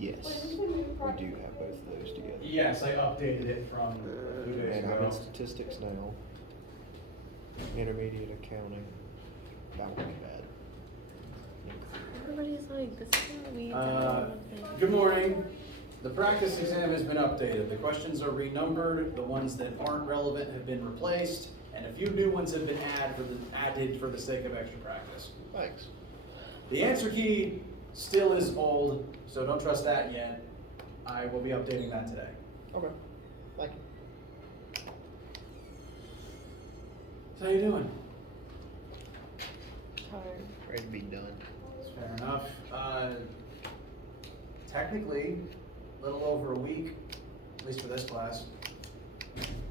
Yes, we do have both of those together. Yes, I updated it from 2 days And I'm ago. in statistics now. Intermediate accounting. That won't be bad. Everybody's like, this is what we Good morning. The practice exam has been updated. The questions are renumbered. The ones that aren't relevant have been replaced, and a few new ones have been added for the sake of extra practice. Thanks. The answer key still is old, so don't trust that yet. I will be updating that today. Okay. Thank you. So how you doing? Tired. Ready to be done. Fair enough. Technically, a little over a week, at least for this class.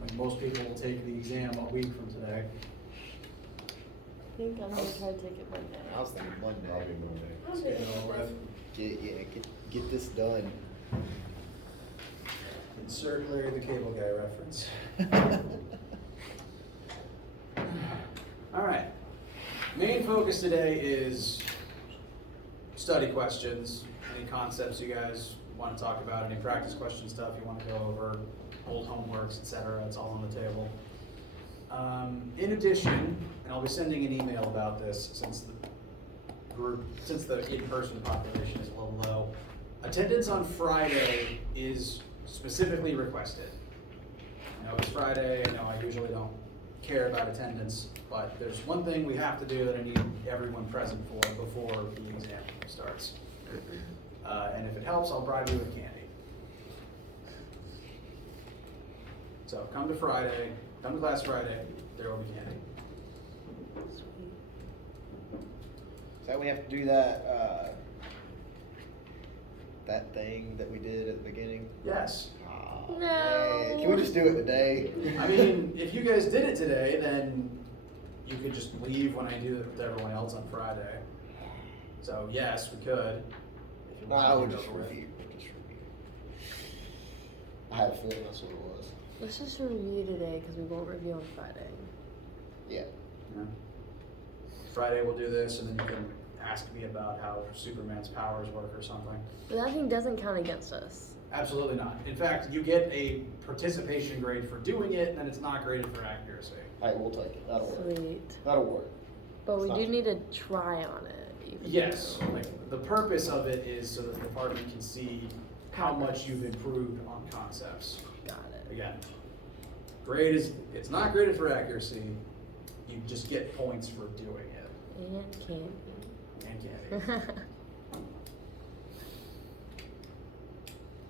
Like most people will take the exam a week from today. I think I'm gonna try to take it Monday. I was thinking Monday. I'll be Monday. Let's get it over with. Get this done. Insert Larry the Cable Guy reference. All right. Main focus today is study questions. Any concepts you guys want to talk about, any practice question stuff you want to go over, old homeworks, etc. It's all on the table. In addition, and I'll be sending an email about this since the in-person population is a little low. Attendance on Friday is specifically requested. I know it's Friday. I know I usually don't care about attendance, but there's one thing we have to do that I need everyone present for before the exam starts. And if it helps, I'll bribe you with candy. So come to class Friday, there will be candy. So we have to do that, that thing that we did at the beginning? Yes. Aw, No. man. Can we just do it today? I mean, if you guys did it today, then you could just leave when I do it with everyone else on Friday. So yes, we could. If you No, want I to would go just for it. review. I had a feeling that's what it was. Let's just review today because we won't review on Friday. Yeah. Yeah. Friday we'll do this, and then you can ask me about how Superman's powers work or something. But that thing doesn't count against us. Absolutely not. In fact, you get a participation grade for doing it, and it's not graded for accuracy. Alright, we'll take it. That'll work. Sweet. That'll work. But It's we not- do need to try on it. even Yes, though- like the purpose of it is so that the department can see how much you've improved on concepts. Got it. Again, it's not graded for accuracy. You just get points for doing it. And candy. And candy.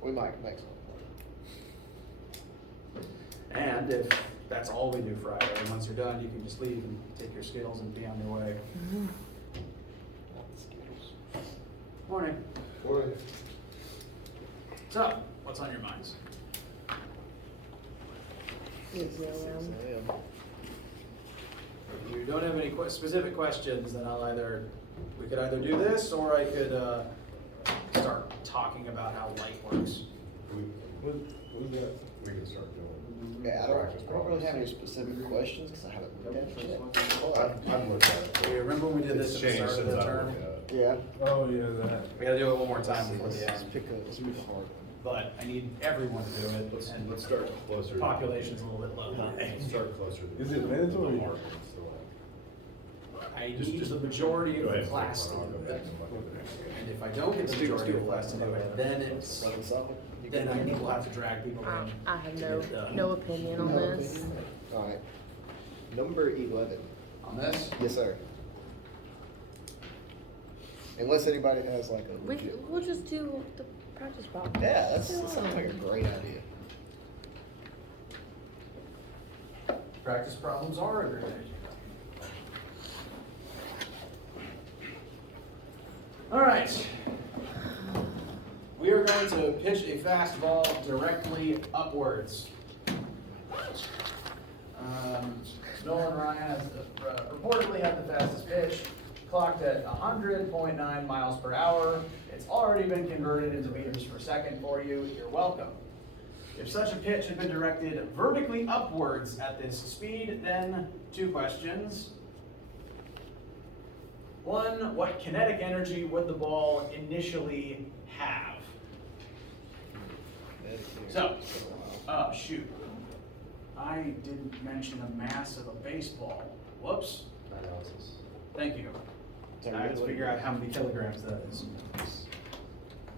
We might next one. And if that's all we do Friday, once you're done, you can just leave and take your Skittles and be on your way. Not the Skittles. Morning. Morning. So, what's on your minds? Easy around. If you don't have any specific questions, then we could either do this, or I could start talking about how light works. We can start doing. Yeah, I practice don't really have any problems. specific questions because I haven't looked at it yet. I've looked at it. Do you remember when we did this It's at the changed start of since the I've term? looked at it. Yeah. Oh, yeah, that. We gotta do it one more time before the Let's end. pick a hard one. But I need everyone to do it, and Let's start closer. the population's a little bit low today. Let's start closer. Is it mandatory? The hard ones, the one. I need the majority Go of the ahead. class to I'll do go it. back and look at it. And if I don't get the majority of the class to do it, then I will have to drag people in. I have to no get it done. no opinion on this. Alright. Number 11. On this? Yes, sir. Unless anybody has like a legit. We'll just do the practice problem. Yeah, that sounds like a great idea. Practice problems are a great idea. All right. We are going to pitch a fast ball directly upwards. Nolan Ryan has reportedly had the fastest pitch, clocked at 100.9 miles per hour. It's already been converted into meters per second for you. You're welcome. If such a pitch had been directed vertically upwards at this speed, then 2 questions. 1, what kinetic energy would the ball initially have? So, shoot. I didn't mention the mass of a baseball. Whoops. 9 ounces. Thank you. So I have to figure out how many kilograms that is.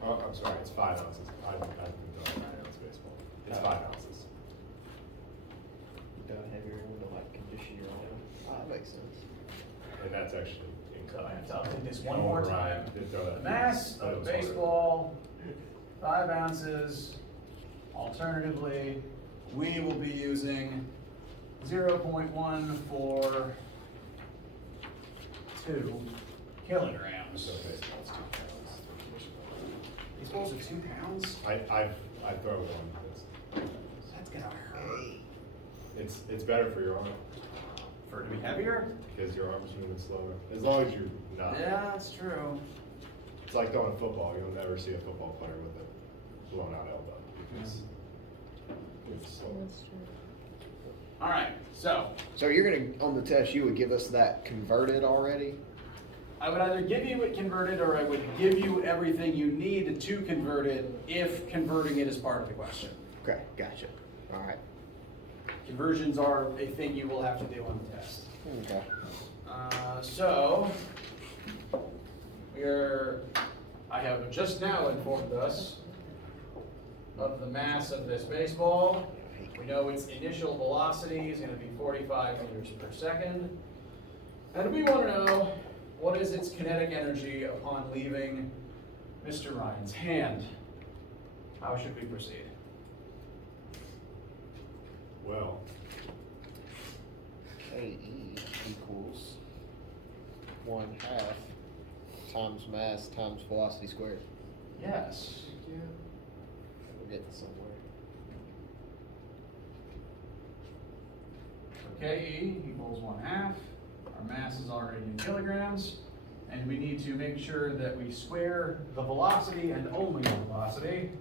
Oh, I'm sorry, it's 5 ounces. I've been throwing 9 ounce baseball. It's 5 ounces. Done heavier to like condition your own. That makes sense. And that's actually So I have to incorrect. update this one more time. The mass of a baseball, 5 ounces. Alternatively, we will be using 0.142 kilograms. So baseball's 2 pounds. Baseball's are 2 pounds? I throw one. That's gonna hurt. It's better for your arm For it to be heavier? because your arm's moving slower. As long as you're not. Yeah, that's true. It's like throwing football. You'll never see a football player with a blown out elbow because it's slow. That's true. All right, so So you're gonna, on the test, you would give us that converted already? I would either give you it converted or I would give you everything you need to convert it if converting it is part of the question. Okay, gotcha. All right. Conversions are a thing you will have to do on the test. Okay. So, I have just now informed us of the mass of this baseball. We know its initial velocity is going to be 45 meters per second. And we want to know what is its kinetic energy upon leaving Mr. Ryan's hand. How should we proceed? Well, KE equals 1/2 times mass times velocity squared. Yes. We're getting somewhere. KE equals 1/2. Our mass is already in kilograms. And we need to make sure that we square the velocity and only the velocity.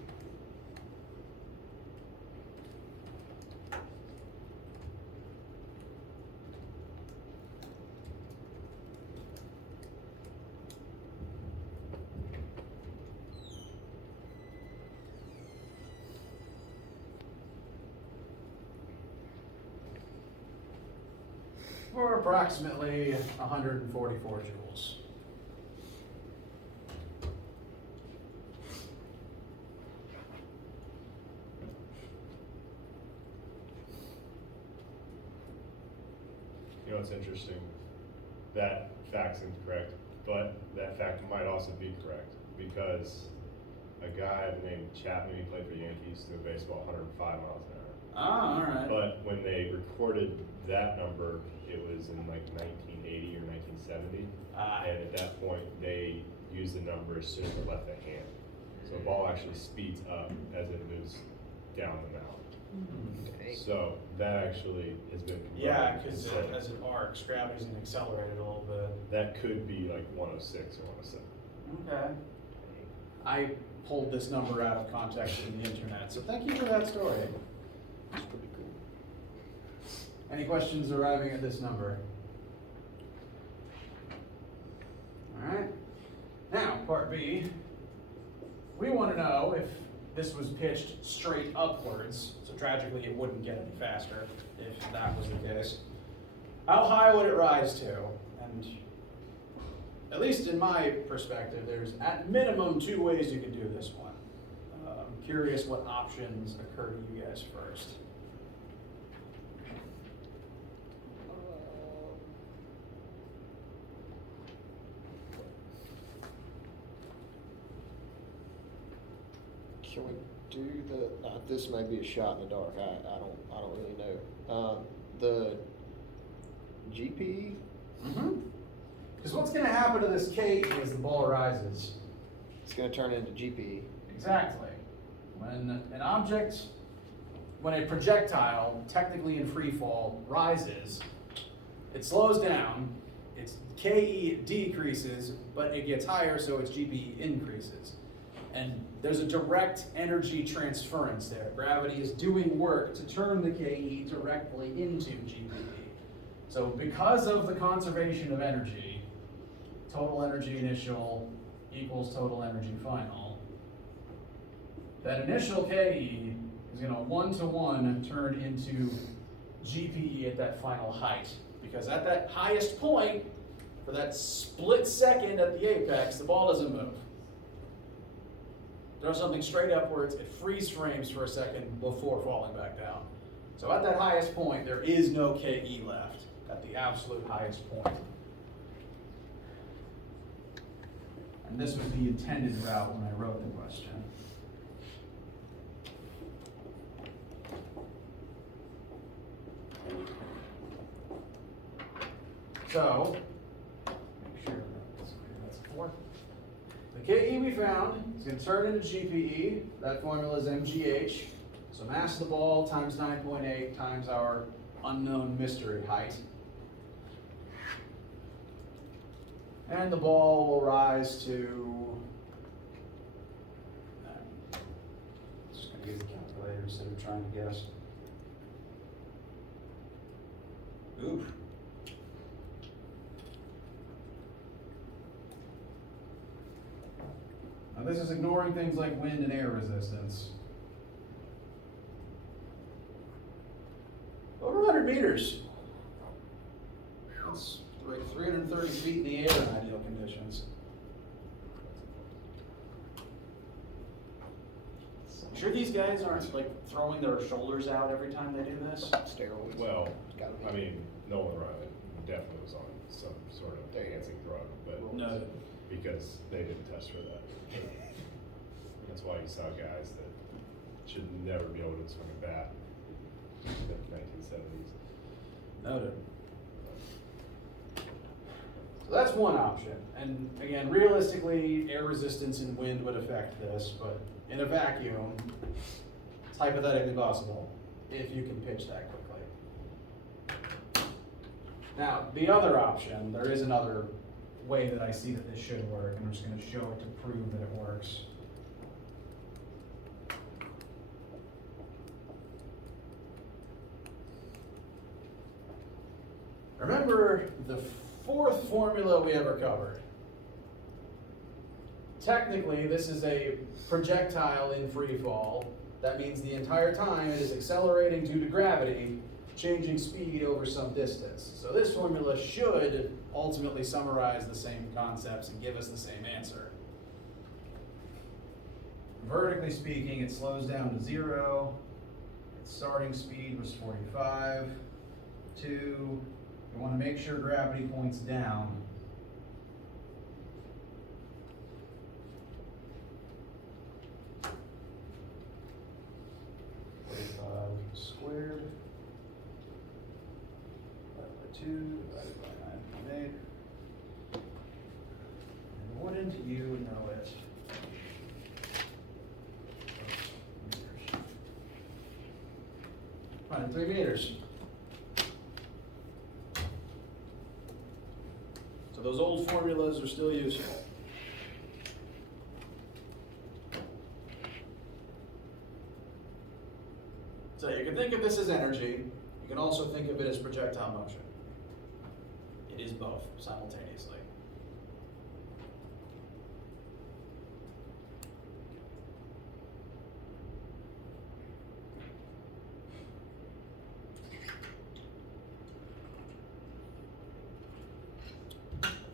For approximately 144 joules. you know, it's interesting. That fact's incorrect, but that fact might also be correct because a guy named Chapman, he played for the Yankees, threw baseball 105 miles an hour. Ah, all right. But when they recorded that number, it was in like 1980 or 1970. Ah. And at that point, they used the number as soon as it left the hand. So the ball actually speeds up as it moves down the mound. Okay. So that actually has been converted. Yeah, because So as it arcs, gravity's gonna accelerate it a little bit. that could be like 106 or 107. Okay. I pulled this number out of context from the internet, so thank you for that story. That's pretty cool. Any questions arriving at this number? All right. Now, part B. We want to know if this was pitched straight upwards, so tragically it wouldn't get any faster if that was the case. How high would it rise to? And at least in my perspective, there's at minimum 2 ways you could do this one. I'm curious what options occur to you guys first. Can we do this may be a shot in the dark, I don't really know. The GPE? Because what's going to happen to this cake as the ball rises? It's gonna turn into GPE. Exactly. When a projectile, technically in free fall, rises, it slows down, its KE decreases, but it gets higher, so its GPE increases. And there's a direct energy transference there. Gravity is doing work to turn the KE directly into GPE. So because of the conservation of energy, total energy initial equals total energy final, that initial KE is going to one-to-one turn into GPE at that final height. Because at that highest point, for that split second at the apex, the ball doesn't move. Throw something straight upwards, it freeze frames for a second before falling back down. So at that highest point, there is no KE left at the absolute highest point. And this was the intended route when I wrote the question. So, make sure that's 4. The KE we found is going to turn into GPE. That formula is MGH. So mass of the ball times 9.8 times our unknown mystery height. And the ball will rise to, just going to use the calculator instead of trying to guess. Oof. Now this is ignoring things like wind and air resistance. Over 100 meters. That's like 330 feet in the air in ideal conditions. Sure these guys aren't like throwing their shoulders out every time they do this? Steroids. Well, Gotta be. I mean, Nolan Ryan definitely was on some sort of enhancing drug, but No. because they didn't test for that. That's why you saw guys that should never be able to swing a bat in the 1970s. Noted. So that's one option. And again, realistically, air resistance and wind would affect this, but in a vacuum, it's hypothetically possible if you can pitch that quickly. Now, the other option, there is another way that I see that this should work, and I'm just going to show it to prove that it works. Remember the 4th formula we ever covered. Technically, this is a projectile in free fall. That means the entire time it is accelerating due to gravity, changing speed over some distance. So this formula should ultimately summarize the same concepts and give us the same answer. Vertically speaking, it slows down to 0. Its starting speed was 45. 2. We want to make sure gravity points down. Squared divided by 2 divided by 9.8. And wouldn't you know it? Meters. 3 meters. So those old formulas are still useful. So you can think of this as energy. You can also think of it as projectile motion. It is both simultaneously.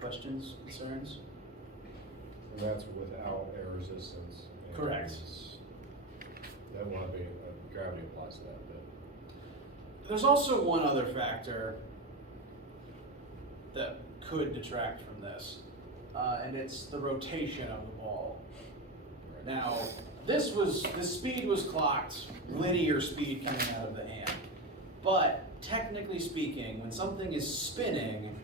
Questions, concerns? And that's without air resistance. And Correct. That will be, gravity applies to that bit. There's also one other factor that could detract from this, and it's the rotation of the ball. Right. Now, the speed was clocked, linear speed coming out of the amp. But technically speaking, when something is spinning,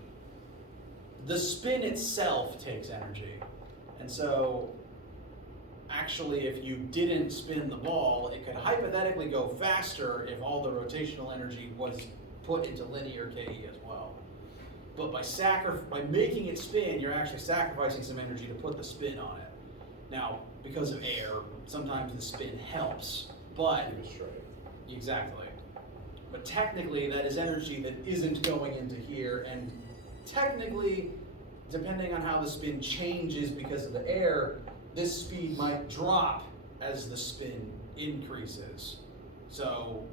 the spin itself takes energy. And so, actually, if you didn't spin the ball, it could hypothetically go faster if all the rotational energy was put into linear KE as well. But by making it spin, you're actually sacrificing some energy to put the spin on it. Now, because of air, sometimes the spin helps, but Keep it straight. exactly. But technically, that is energy that isn't going into here, and technically, depending on how the spin changes because of the air, this speed might drop as the spin increases. So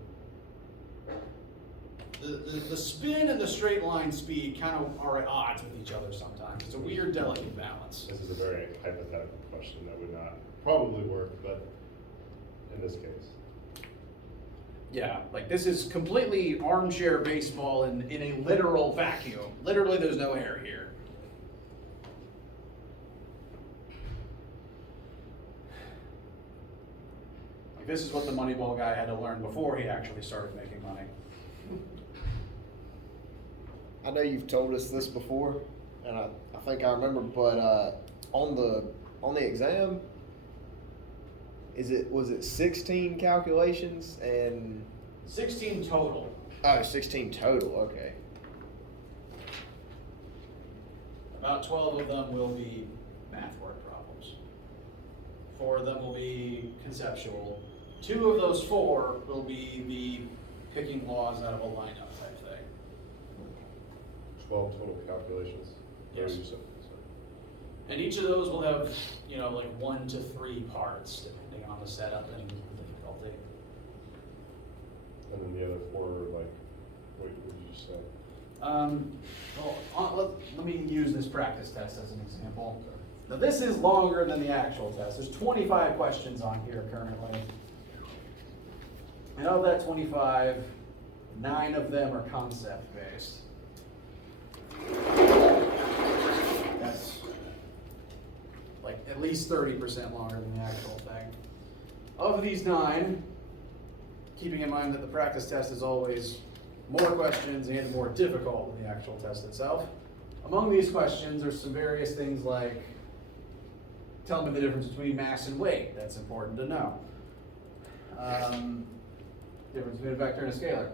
the spin and the straight line speed kind of are at odds with each other sometimes. It's a weird, delicate balance. This is a very hypothetical question that would not probably work, but in this case. Yeah, like this is completely armchair baseball in a literal vacuum. Literally, there's no air here. Like this is what the Moneyball guy had to learn before he actually started making money. I know you've told us this before, and I think I remember, but on the exam, was it 16 calculations and 16 total. 16 total, okay. About 12 of them will be math word problems. 4 of them will be conceptual. 2 of those 4 will be the picking laws out of a lineup type thing. 12 total calculations. Yes. You said. And each of those will have, like 1 to 3 parts, depending on the setup and difficulty. And then the other 4 were like, what did you just say? Let me use this practice test as an example. Now this is longer than the actual test. There's 25 questions on here currently. And of that 25, 9 of them are concept based. That's like at least 30% longer than the actual thing. Of these 9, keeping in mind that the practice test is always more questions and more difficult than the actual test itself. Among these questions, there's some various things like, tell me the difference between mass and weight. That's important to know. Difference between a vector and a scalar.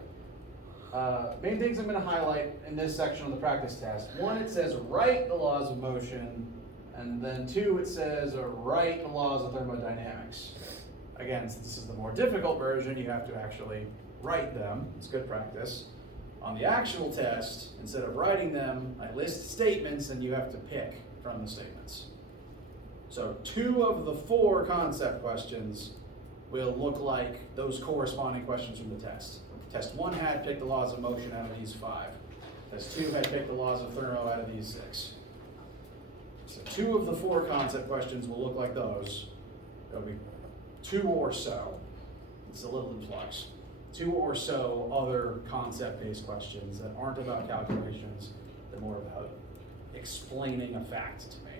Main things I'm going to highlight in this section of the practice test. 1, it says write the laws of motion, and then 2, it says write the laws of thermodynamics. Again, since this is the more difficult version, you have to actually write them. It's good practice. On the actual test, instead of writing them, I list statements and you have to pick from the statements. So 2 of the 4 concept questions will look like those corresponding questions from the test. Test 1 had pick the laws of motion out of these 5. Test 2 had pick the laws of thermo out of these 6. So 2 of the 4 concept questions will look like those. There'll be 2 or so. It's a little in flux. 2 or so other concept-based questions that aren't about calculations, they're more about explaining a fact to me.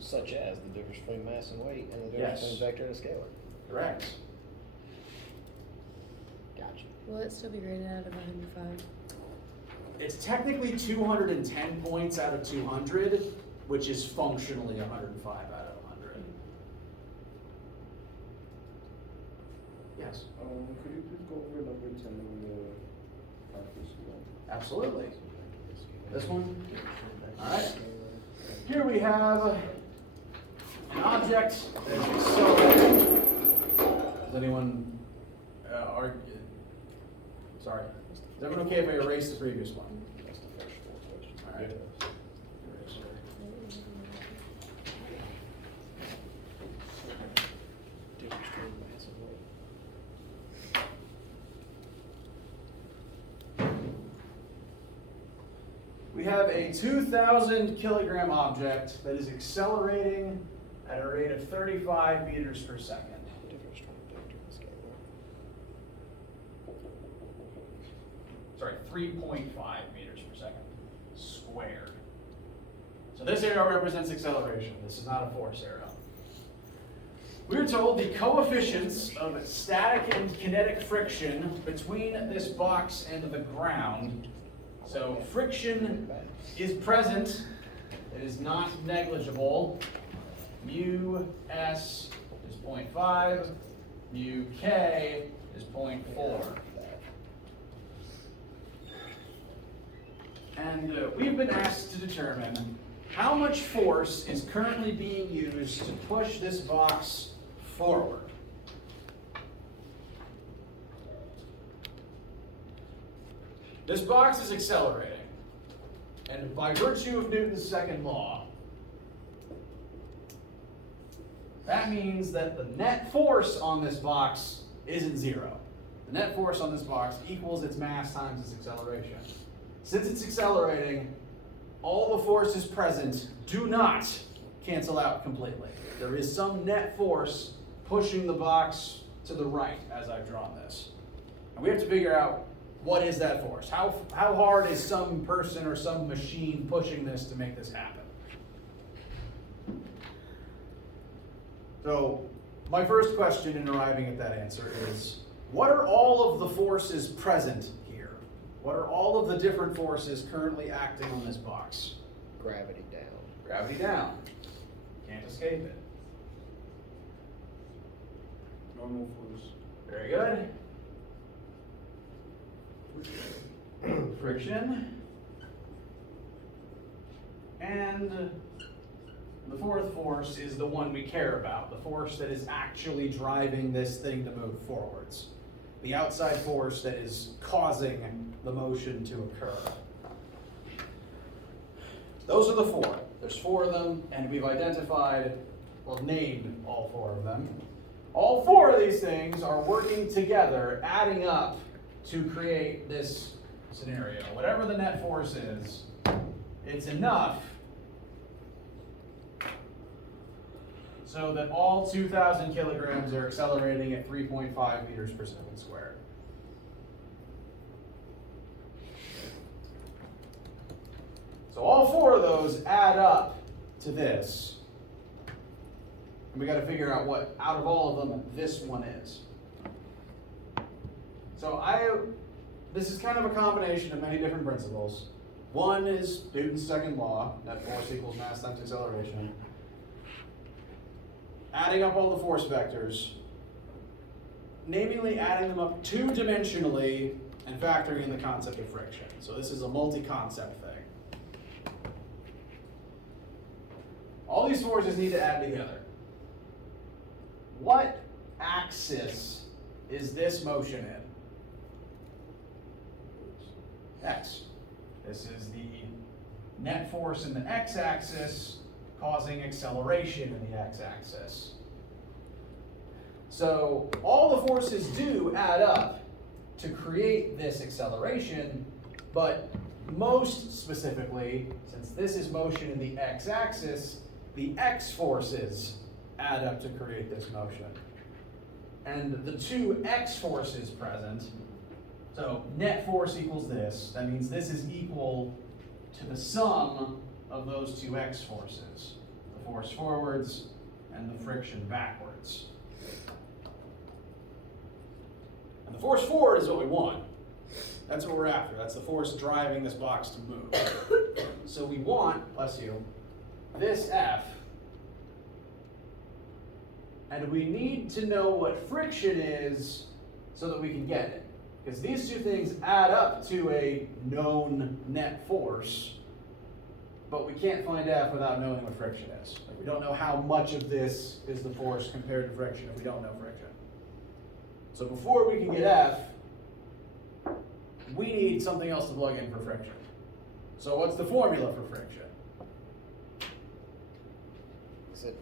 Such as the difference between mass and weight and the difference Yes. between vector and scalar. Correct. Gotcha. Will it still be graded out of 105? It's technically 210 points out of 200, which is functionally 105 out of 100. Yes, Could you please go over number 10 on the practice one? absolutely. This one? All right. Here we have an object that is accelerating. Does anyone argue? Sorry. Is everyone okay if I erase the previous one? That's the first 4 questions. All right. Difference between mass and weight. We have a 2,000 kilogram object that is accelerating at a rate of 35 meters per second. Difference between vector and scalar. Sorry, 3.5 meters per second squared. So this arrow represents acceleration. This is not a force arrow. We're told the coefficients of static and kinetic friction between this box and the ground. So friction is present. It is not negligible. Mu s is 0.5. Mu k is 0.4. And we've been asked to determine how much force is currently being used to push this box forward. This box is accelerating, and by virtue of Newton's second law, that means that the net force on this box isn't zero. The net force on this box equals its mass times its acceleration. Since it's accelerating, all the forces present do not cancel out completely. There is some net force pushing the box to the right as I've drawn this. And we have to figure out, what is that force? How hard is some person or some machine pushing this to make this happen? So my first question in arriving at that answer is, what are all of the forces present here? What are all of the different forces currently acting on this box? Gravity down. Gravity down. Can't escape it. Normal force. Very good. Friction. And the fourth force is the one we care about, the force that is actually driving this thing to move forwards. The outside force that is causing the motion to occur. Those are the four. There's four of them, and we've identified, well, named all four of them. All four of these things are working together, adding up to create this scenario. Whatever the net force is, it's enough so that all 2,000 kilograms are accelerating at 3.5 meters per second squared. So all four of those add up to this. And we got to figure out what, out of all of them, this one is. So this is kind of a combination of many different principles. One is Newton's second law, net force equals mass times acceleration. Adding up all the force vectors, namely adding them up two-dimensionally and factoring in the concept of friction. So this is a multi-concept thing. All these forces need to add together. What axis is this motion in? X. This is the net force in the x-axis causing acceleration in the x-axis. So all the forces do add up to create this acceleration, but most specifically, since this is motion in the x-axis, the x forces add up to create this motion. And the two x forces present, so net force equals this, that means this is equal to the sum of those two x forces, the force forwards and the friction backwards. And the force forward is what we want. That's what we're after. That's the force driving this box to move. So we want, bless you, this F, and we need to know what friction is so that we can get it. Because these two things add up to a known net force, but we can't find F without knowing what friction is. Like, we don't know how much of this is the force compared to friction if we don't know friction. So before we can get F, we need something else to plug in for friction. So what's the formula for friction? Is it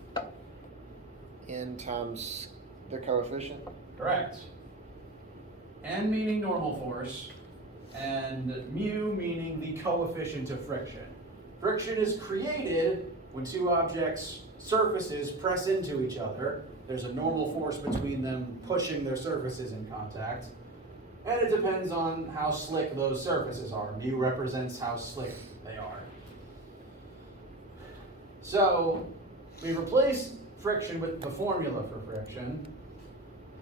N times the coefficient? Correct. N meaning normal force, and mu meaning the coefficient of friction. Friction is created when two objects' surfaces press into each other. There's a normal force between them pushing their surfaces in contact. And it depends on how slick those surfaces are. Mu represents how slick they are. So we replaced friction with the formula for friction.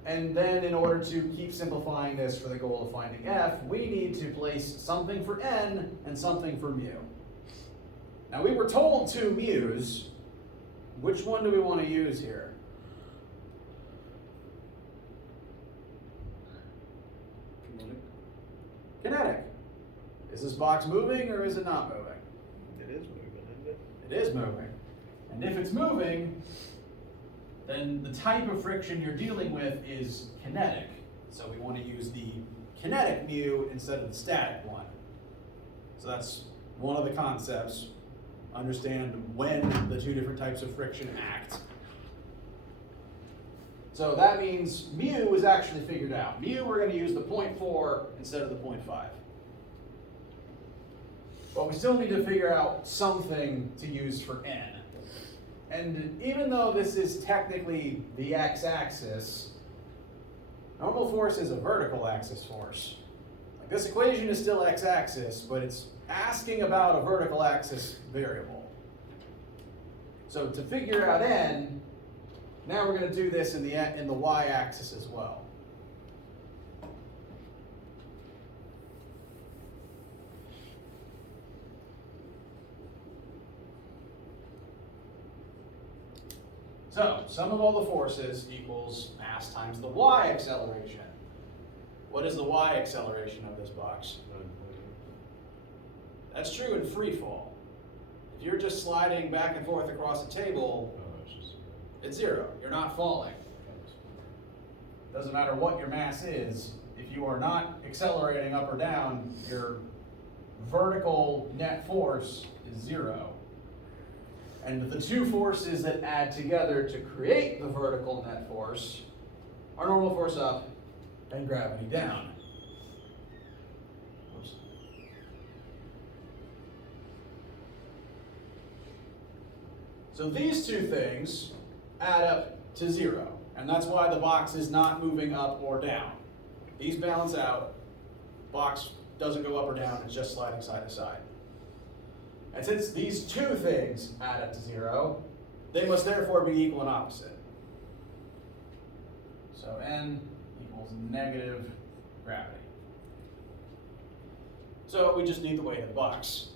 And then in order to keep simplifying this for the goal of finding F, we need to place something for N and something for mu. Now we were told two mu's. Which one do we want to use here? Kinetic. Is this box moving or is it not moving? It is moving, isn't it? It is moving. And if it's moving, then the type of friction you're dealing with is kinetic. So we want to use the kinetic mu instead of the static one. So that's one of the concepts. Understand when the two different types of friction act. So that means mu is actually figured out. Mu, we're going to use the 0.4 instead of the 0.5. But we still need to figure out something to use for n. And even though this is technically the x-axis, normal force is a vertical axis force. Like this equation is still x-axis, but it's asking about a vertical axis variable. So to figure out n, now we're going to do this in the y-axis as well. So, sum of all the forces equals mass times the y acceleration. What is the y acceleration of this box? That's true in free fall. If you're just sliding back and forth across a table, it's 0. You're not falling. Doesn't matter what your mass is. If you are not accelerating up or down, your vertical net force is 0. And the two forces that add together to create the vertical net force are normal force up and gravity down. Oops. So these two things add up to 0, and that's why the box is not moving up or down. These balance out, box doesn't go up or down, it's just sliding side to side. And since these two things add up to 0, they must therefore be equal and opposite. So n equals negative gravity. So we just need the weight of the box.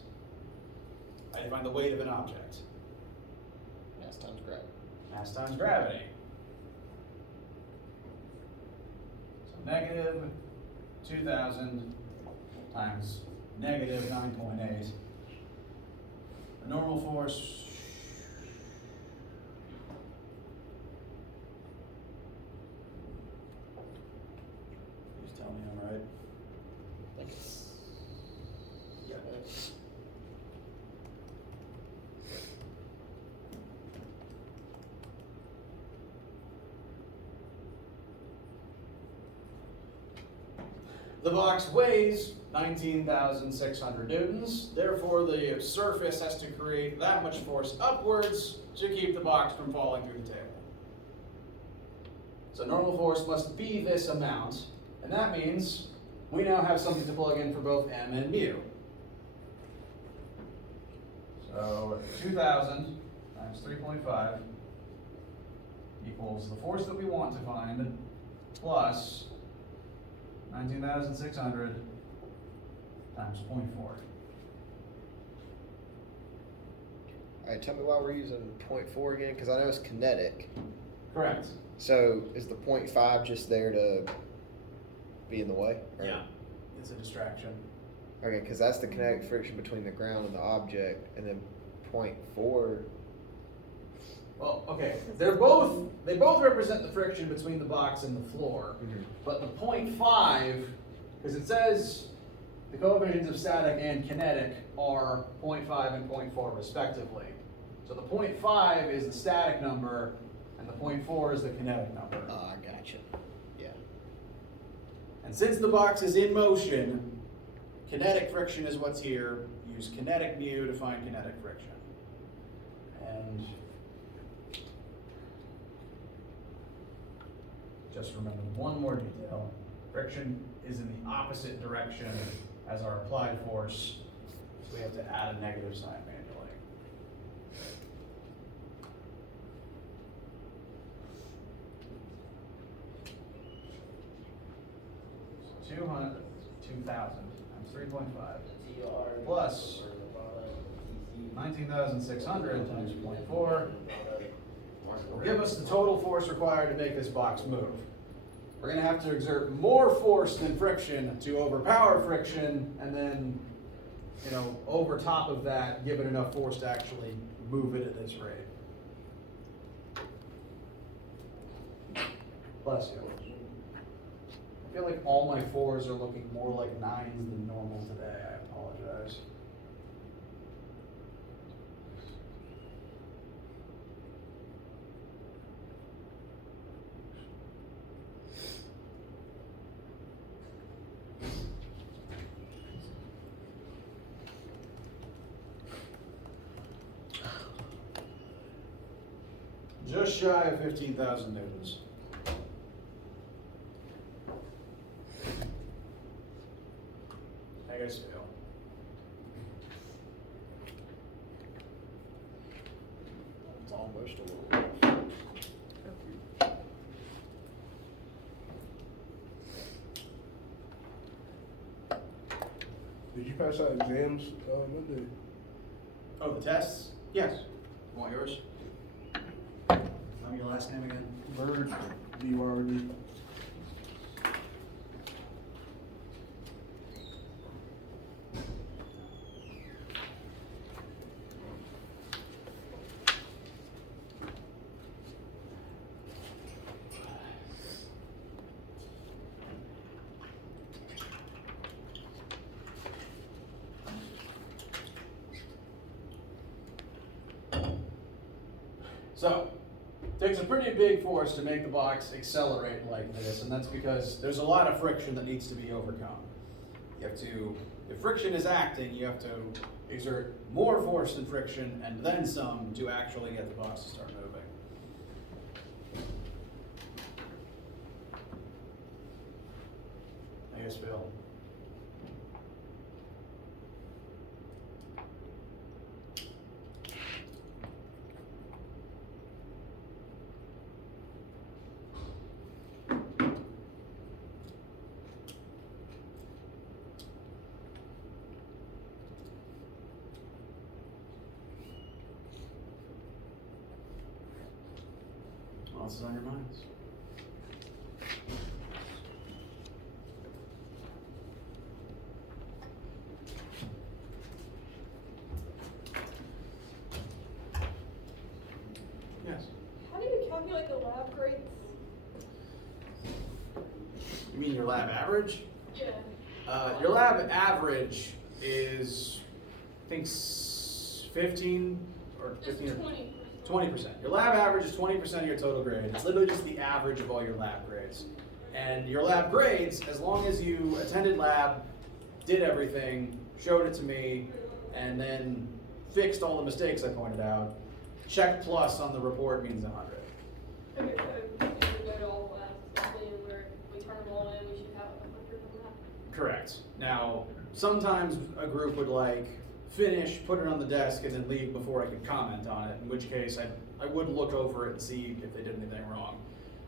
I find the weight of an object. Mass times gravity. Mass times gravity. So negative 2,000 times negative 9.8. The normal force please tell me I'm right. I think it's, Yeah. The box weighs 19,600 newtons, therefore the surface has to create that much force upwards to keep the box from falling through the table. So normal force must be this amount, and that means we now have something to plug in for both m and mu. So 2,000 times 3.5 equals the force that we want to find plus 19,600 times 0.4. all right, tell me why we're using 0.4 again, because I know it's kinetic. Correct. So is the 0.5 just there to be in the way? Or- Yeah, it's a distraction. Okay, because that's the kinetic friction between the ground and the object, and then 0.4. Well, okay, they both represent the friction between the box and the floor, but the 0.5, because it says the coefficients of static and kinetic are 0.5 and 0.4 respectively. So the 0.5 is the static number, and the 0.4 is the kinetic number. Oh, I gotcha. Yeah. And since the box is in motion, kinetic friction is what's here. Use kinetic mu to find kinetic friction. And just remember one more detail. Friction is in the opposite direction as our applied force, so we have to add a negative sign manually. So 2,000 times 3.5 plus 19,600 times 0.4 will give us the total force required to make this box move. We're going to have to exert more force than friction to overpower friction, and then, over top of that, give it enough force to actually move it at this rate. Bless you. I feel like all my 4s are looking more like 9s than normal today. I apologize. just shy of 15,000 newtons. How you guys feel? It's almost a little off. Did you pass out exams Monday? Oh, the tests? Yes. Want yours? Tell me your last name again. Bird, BYRD. So, it takes a pretty big force to make the box accelerate like this, and that's because there's a lot of friction that needs to be overcome. You have to, if friction is acting, you have to exert more force than friction and then some to actually get the box to start moving. How you guys feel? What else is on your minds? Yes. How do you calculate the lab grades? You mean your lab average? Yeah. Your lab average is, I think, 15 or Just 15 or 20%. 20%. Your lab average is 20% of your total grade. It's literally just the average of all your lab grades. And your lab grades, as long as you attended lab, did everything, showed it to me, and then fixed all the mistakes I pointed out, checked plus on the report means 100. Okay, so we should go to all labs, essentially, and where we turn them all in, we should have 100 from that. Correct. Now, sometimes a group would like finish, put it on the desk, and then leave before I could comment on it, in which case I would look over it and see if they did anything wrong.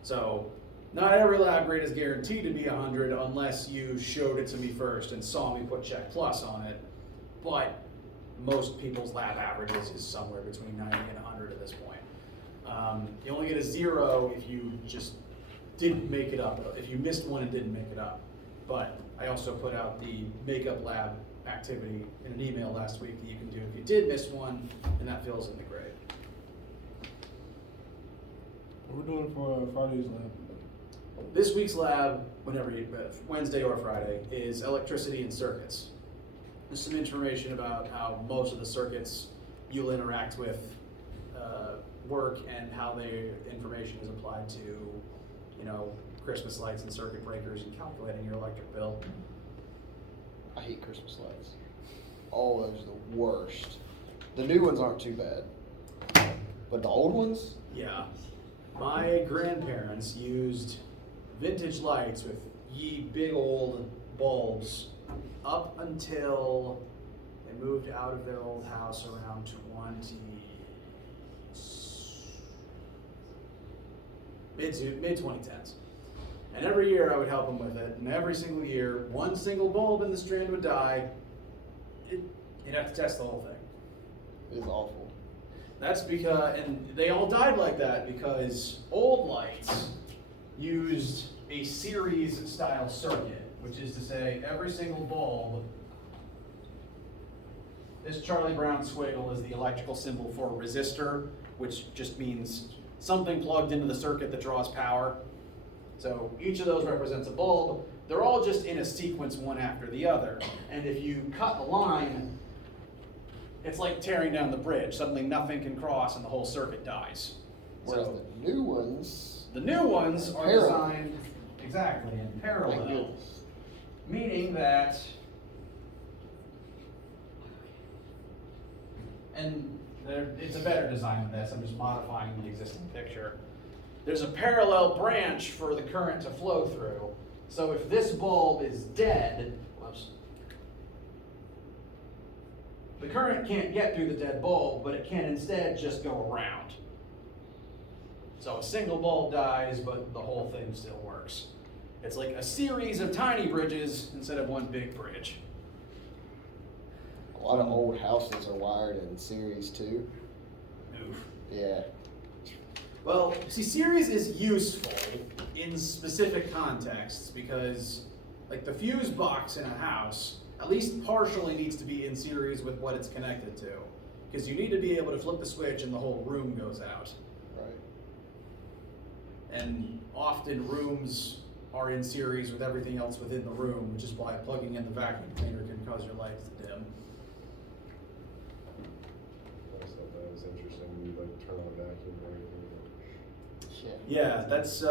So, not every lab grade is guaranteed to be 100 unless you showed it to me first and saw me put check plus on it, but most people's lab averages is somewhere between 90 and 100 at this point. You only get a 0 if you just didn't make it up, if you missed one and didn't make it up. But I also put out the makeup lab activity in an email last week that you can do if you did miss one, and that fills in the grade. What we're doing for Friday's lab? This week's lab, Wednesday or Friday, is electricity and circuits. There's some information about how most of the circuits you'll interact with work and how the information is applied to, Christmas lights and circuit breakers and calculating your electric bill. I hate Christmas lights. All those are the worst. The new ones aren't too bad, but the old ones? Yeah. My grandparents used vintage lights with big old bulbs up until they moved out of their old house around mid 2010s. And every year I would help them with it, and every single year, one single bulb in the strand would die. You'd have to test the whole thing. It is awful. That's because, and they all died like that because old lights used a series style circuit, which is to say every single bulb, this Charlie Brown squiggle is the electrical symbol for resistor, which just means something plugged into the circuit that draws power. So each of those represents a bulb. They're all just in a sequence one after the other. And if you cut the line, it's like tearing down the bridge. Suddenly nothing can cross and the whole circuit dies. Whereas So the new ones, the new ones are Parallel. designed exactly in thank parallel, goodness. meaning that, and It's a better design than this. I'm just modifying the existing picture. There's a parallel branch for the current to flow through. So if this bulb is dead, whoops, the current can't get through the dead bulb, but it can instead just go around. So a single bulb dies, but the whole thing still works. It's like a series of tiny bridges instead of one big bridge. A lot of old houses are wired in series too. Oof. Yeah. Well, see, series is useful in specific contexts because, like, the fuse box in a house at least partially needs to be in series with what it's connected to. Because you need to be able to flip the switch and the whole room goes out. Right. And often rooms are in series with everything else within the room, which is why plugging in the vacuum cleaner can cause your lights to dim. I just thought that was interesting. You like turn on a vacuum or anything. Yeah. Yeah, that's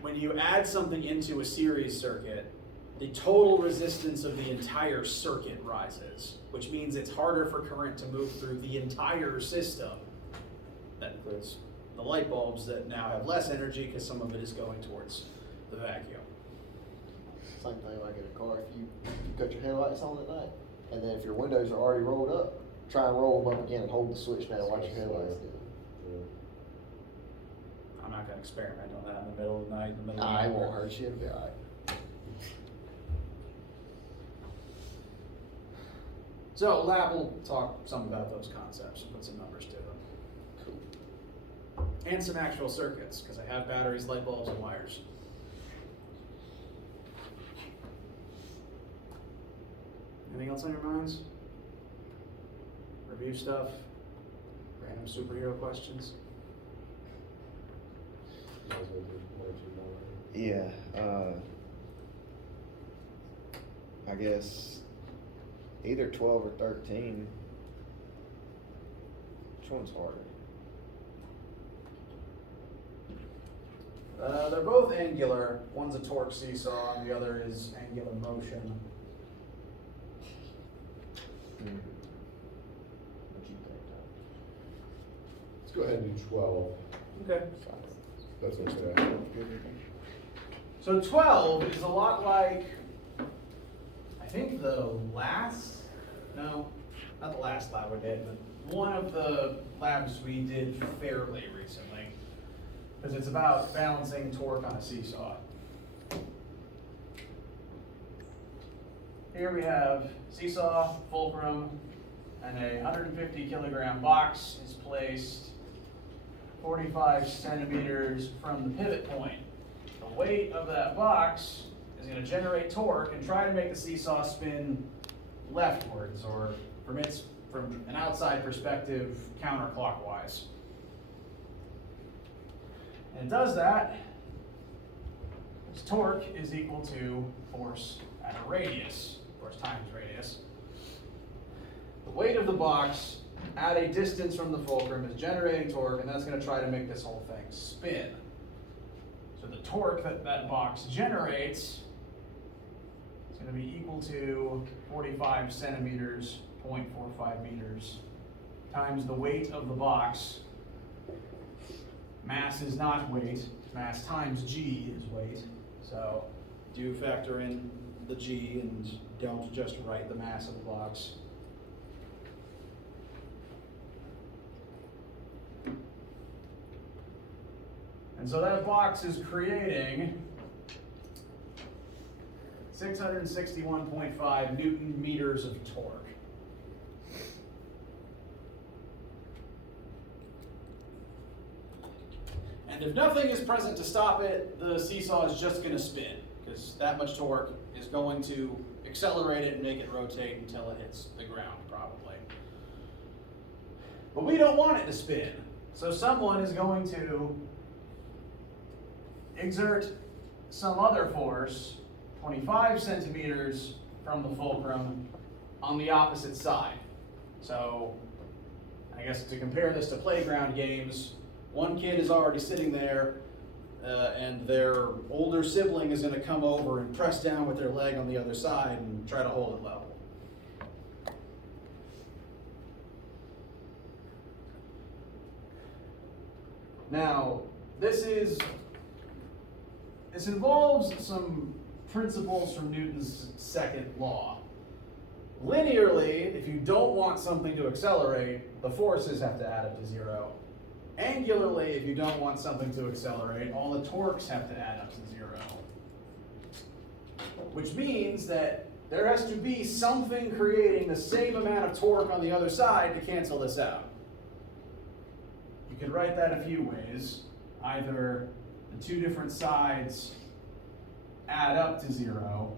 when you add something into a series circuit, the total resistance of the entire circuit rises, which means it's harder for current to move through the entire system. That includes the light bulbs that now have less energy because some of it is going towards the vacuum. Same thing like in a car. If you cut your headlights on at night, and then if your windows are already rolled up, try and roll them up again and hold the switch down and watch your headlights dim. I'm not going to experiment on that in the middle of the night, in the middle of Nah, the it night. won't hurt you. It'll be alright. So Lab will talk some about those concepts and put some numbers to them. Cool. And some actual circuits, because I have batteries, light bulbs, and wires. Anything else on your minds? Review stuff? Random superhero questions? Might as well do one or two more. Yeah, I guess either 12 or 13. Which one's harder? They're both angular. One's a torque seesaw, and the other is angular motion. What you think, Tom? Let's go ahead and do 12. Okay. That's okay. So 12 is a lot like, I think the last, no, not the last lab we did, but one of the labs we did fairly recently. Because it's about balancing torque on a seesaw. Here we have seesaw, fulcrum, and a 150 kilogram box is placed 45 centimeters from the pivot point. The weight of that box is going to generate torque and try to make the seesaw spin leftwards, or from an outside perspective, counterclockwise. And it does that as torque is equal to force at a radius, force times radius. The weight of the box at a distance from the fulcrum is generating torque, and that's going to try to make this whole thing spin. So the torque that that box generates is going to be equal to 45 centimeters, 0.45 meters, times the weight of the box. Mass is not weight. Mass times G is weight. So do factor in the G and don't just write the mass of the box. And so that box is creating 661.5 Newton meters of torque. And if nothing is present to stop it, the seesaw is just going to spin, because that much torque is going to accelerate it and make it rotate until it hits the ground, probably. But we don't want it to spin, so someone is going to exert some other force, 25 centimeters from the fulcrum, on the opposite side. So, I guess to compare this to playground games, one kid is already sitting there, and their older sibling is going to come over and press down with their leg on the other side and try to hold it level. Now, this involves some principles from Newton's second law. Linearly, if you don't want something to accelerate, the forces have to add up to 0. Angularly, if you don't want something to accelerate, all the torques have to add up to 0. Which means that there has to be something creating the same amount of torque on the other side to cancel this out. You could write that a few ways. Either the two different sides add up to 0.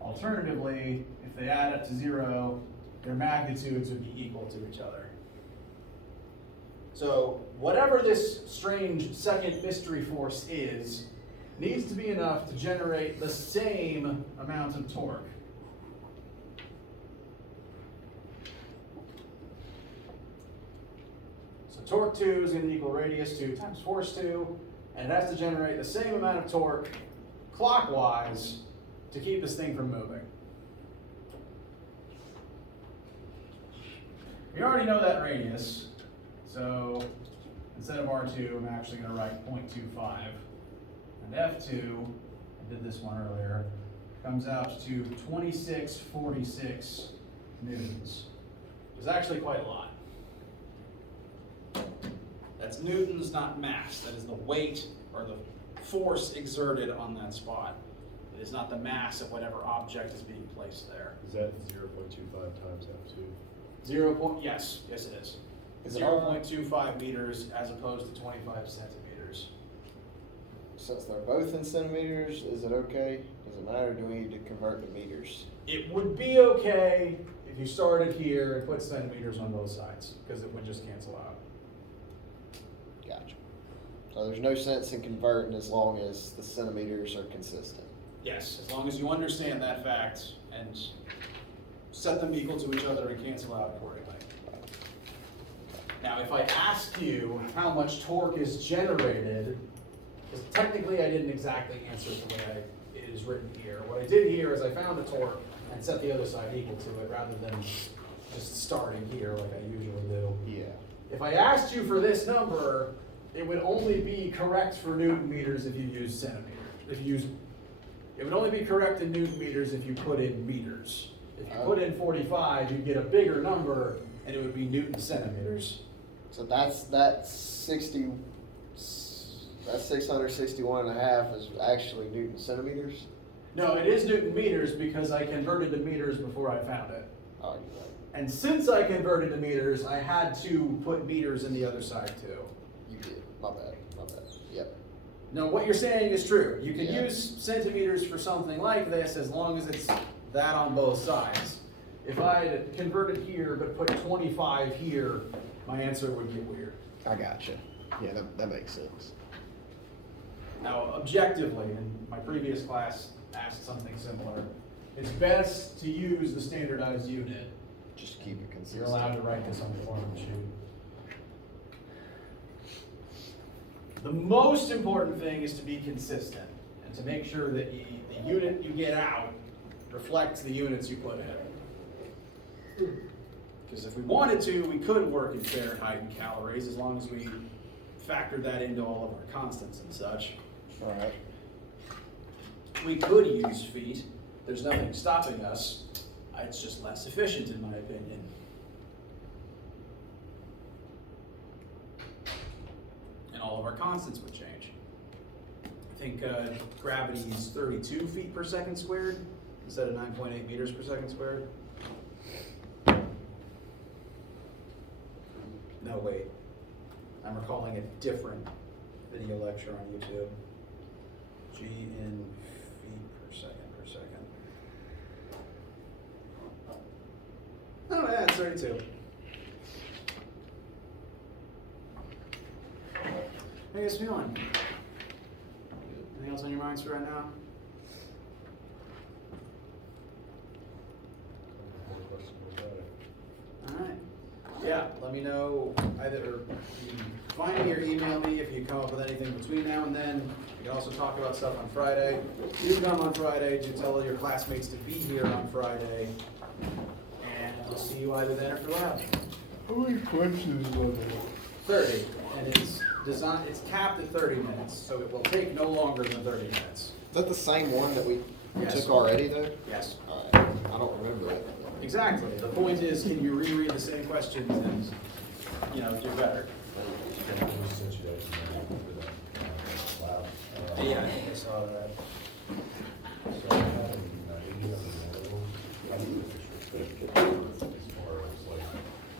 Alternatively, if they add up to 0, their magnitudes would be equal to each other. So whatever this strange second mystery force is, needs to be enough to generate the same amount of torque. So torque 2 is going to equal radius 2 times force 2, and it has to generate the same amount of torque clockwise to keep this thing from moving. We already know that radius, so instead of R2, I'm actually going to write 0.25. And F2, I did this one earlier, comes out to 2646 newtons. It's actually quite a lot. That's newtons, not mass. That is the weight or the force exerted on that spot. It is not the mass of whatever object is being placed there. Is that 0.25 times F2? Yes, it is. Is it 0.25 meters as opposed to 25 centimeters. Since they're both in centimeters, is it okay? Does it matter? Do we need to convert to meters? It would be okay if you started here and put centimeters on both sides, because it would just cancel out. Gotcha. So there's no sense in converting as long as the centimeters are consistent. Yes, as long as you understand that fact and set them equal to each other and cancel out accordingly. Now, if I asked you how much torque is generated, because technically I didn't exactly answer it the way it is written here. What I did here is I found a torque and set the other side equal to it rather than just starting here like I usually do. Yeah. If I asked you for this number, it would only be correct for Newton meters if you use centimeters. It would only be correct in Newton meters if you put in meters. If you put in 45, you'd get a bigger number, and it would be Newton centimeters. So that's 661 and a half is actually Newton centimeters? No, it is Newton meters because I converted to meters before I found it. Oh, you're right. And since I converted to meters, I had to put meters in the other side too. You did. My bad. Yep. Now, what you're saying is true. You can Yeah. use centimeters for something like this as long as it's that on both sides. If I had converted here but put 25 here, my answer would get weird. I gotcha. Yeah, that makes sense. Now, objectively, and my previous class asked something similar, it's best to use the standardized unit. Just keep it consistent. You're allowed to write this on the form sheet. The most important thing is to be consistent and to make sure that the unit you get out reflects the units you put in. Because if we wanted to, we could work in Fahrenheit and calories as long as we factored that into all of our constants and such. All right. We could use feet. There's nothing stopping us. It's just less efficient in my opinion. And all of our constants would change. I think gravity is 32 feet per second squared instead of 9.8 meters per second squared. No, wait. I'm recalling a different video lecture on YouTube. G in feet per second. Oh, yeah, it's 32. Hey, guess me on. Anything else on your minds for right now? Alright. Yeah, let me know either you can find me or email me if you come up with anything between now and then. We can also talk about stuff on Friday. Do come on Friday. Do tell your classmates to be here on Friday. And I'll see you either then or for lab. How many questions was it? 30. And it's it's capped at 30 minutes, so it will take no longer than 30 minutes. Is that the same one that we Yes. took already though? Yes. Alright, I don't remember it. Exactly. The point is, can you reread the same questions and, do better? Yeah, I think I saw that.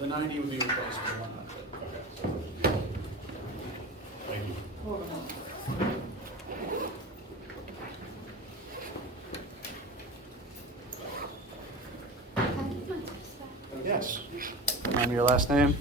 The 90 would be replaced with the 100. Thank you. Yes. Remember your last name?